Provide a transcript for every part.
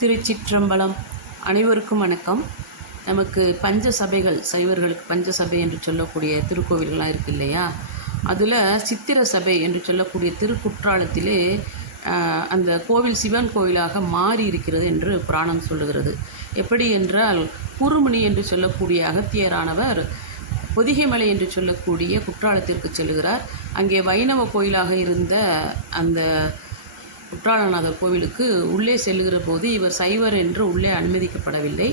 திருச்சிற்றம்பலம். அனைவருக்கும் வணக்கம். நமக்கு பஞ்ச சபைகள், சைவர்களுக்கு பஞ்ச சபை என்று சொல்லக்கூடிய திருக்கோவில்கள்லாம் இருக்குது இல்லையா? அதில் சித்திர சபை என்று சொல்லக்கூடிய திருக்குற்றாலத்திலே அந்த கோவில் சிவன் கோவிலாக மாறி இருக்கிறது என்று புராணம் சொல்லுகிறது. எப்படி என்றால், குருமுனி என்று சொல்லக்கூடிய அகத்தியரானவர் பொதிகைமலை என்று சொல்லக்கூடிய குற்றாலத்திற்கு செல்லுகிறார். அங்கே வைணவ கோயிலாக இருந்த அந்த குற்றாலநாதர் கோவிலுக்கு உள்ளே செல்லுகிற போது இவர் சைவர் என்று உள்ளே அனுமதிக்கப்படவில்லை.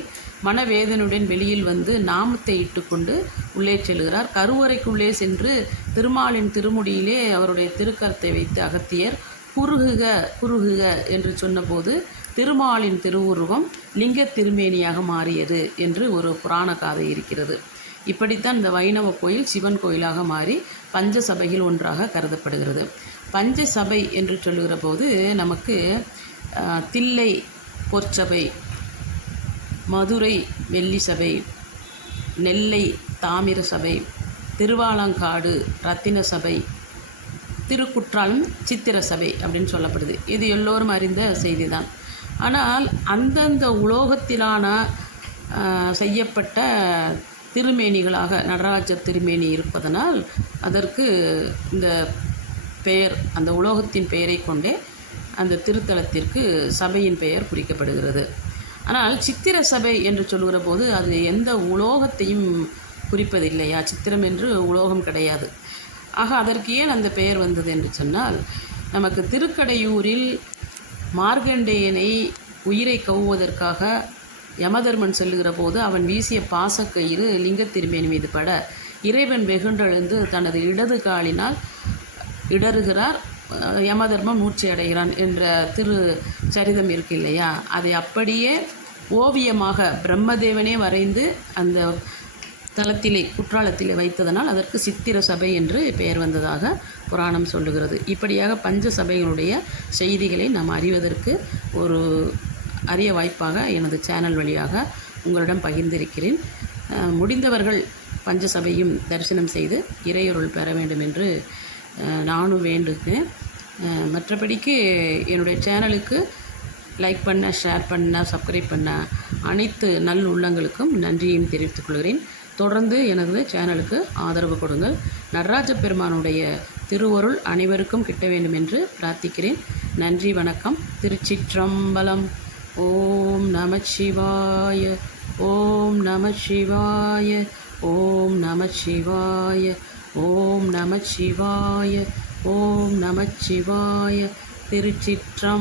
மனவேதனுடன் வெளியில் வந்து நாமத்தை இட்டுக்கொண்டு உள்ளே செல்கிறார். கருவறைக்குள்ளே சென்று திருமாலின் திருமுடியிலே அவருடைய திருக்கரத்தை வைத்து அகத்தியர் குறுகுக குறுகுக என்று சொன்னபோது திருமாலின் திருவுருவம் லிங்க திருமேனியாக மாறியது என்று ஒரு புராண காதை இருக்கிறது. இப்படித்தான் இந்த வைணவ கோயில் சிவன் கோயிலாக மாறி பஞ்ச சபையில் ஒன்றாக கருதப்படுகிறது. பஞ்ச சபை என்று சொல்லுகிற போது நமக்கு தில்லை பொற்சபை, மதுரை வெள்ளி சபை, நெல்லை தாமிர சபை, திருவாலங்காடு ரத்தின சபை, திருக்குற்றாலம் சித்திர சபை அப்படின்னு சொல்லப்படுது. இது எல்லோரும் அறிந்த செய்தி தான். ஆனால் அந்தந்த உலோகத்திலான செய்யப்பட்ட திருமேனிகளாக நடராஜர் திருமேனி இருப்பதனால் அதற்கு இந்த பெயர், அந்த உலோகத்தின் பெயரை கொண்டே அந்த திருத்தலத்திற்கு சபையின் பெயர் குறிக்கப்படுகிறது. ஆனால் சித்திர சபை என்று சொல்கிற போது அது எந்த உலோகத்தையும் குறிப்பதில்லையா? சித்திரம் என்று உலோகம் கிடையாது. ஆக அதற்கு ஏன் அந்த பெயர் வந்தது என்று சொன்னால், நமக்கு திருக்கடையூரில் மார்கண்டேயனை உயிரை கவ்வுவதற்காக யமதர்மன் செல்லுகிற போது அவன் வீசிய பாசக்கயிறு லிங்க திருமேனி மீது பட இறைவன் வெகுண்டெழுந்து தனது இடது காலினால் இடறுகிறார். யமதர்மம் மூச்சு அடைகிறான் என்ற திரு சரிதம் இருக்கு இல்லையா? அதை அப்படியே ஓவியமாக பிரம்மதேவனே வரைந்து அந்த தலத்திலே குற்றாலத்திலே வைத்ததனால் அதற்கு சித்திர சபை என்று பெயர் வந்ததாக புராணம் சொல்லுகிறது. இப்படியாக பஞ்ச சபைகளுடைய செய்திகளை நாம் அறிவதற்கு ஒரு அரிய வாய்ப்பாக எனது சேனல் வழியாக உங்களிடம் பகிர்ந்திருக்கிறேன். முடிந்தவர்கள் பஞ்ச சபையும் தரிசனம் செய்து இறையருள் பெற வேண்டும் என்று நானும் வேண்டுகிறேன். மற்றபடிக்கு என்னுடைய சேனலுக்கு லைக் பண்ண, ஷேர் பண்ண, சப்ஸ்கிரைப் பண்ண அனைத்து நல் உள்ளங்களுக்கும் நன்றியையும் தெரிவித்துக் கொள்கிறேன். தொடர்ந்து எனது சேனலுக்கு ஆதரவு கொடுங்கள். நடராஜ பெருமானுடைய திருவருள் அனைவருக்கும் கிட்ட வேண்டும் என்று பிரார்த்திக்கிறேன். நன்றி, வணக்கம். திருச்சிற்றம்பலம். ஓம் நமச்சிவாய, ஓம் நமச்சிவாய, ஓம் நமச்சிவாய, ஓம் நமச்சிவாய, ஓம் நமச்சிவாய. திருச்சிற்றம்பலம்.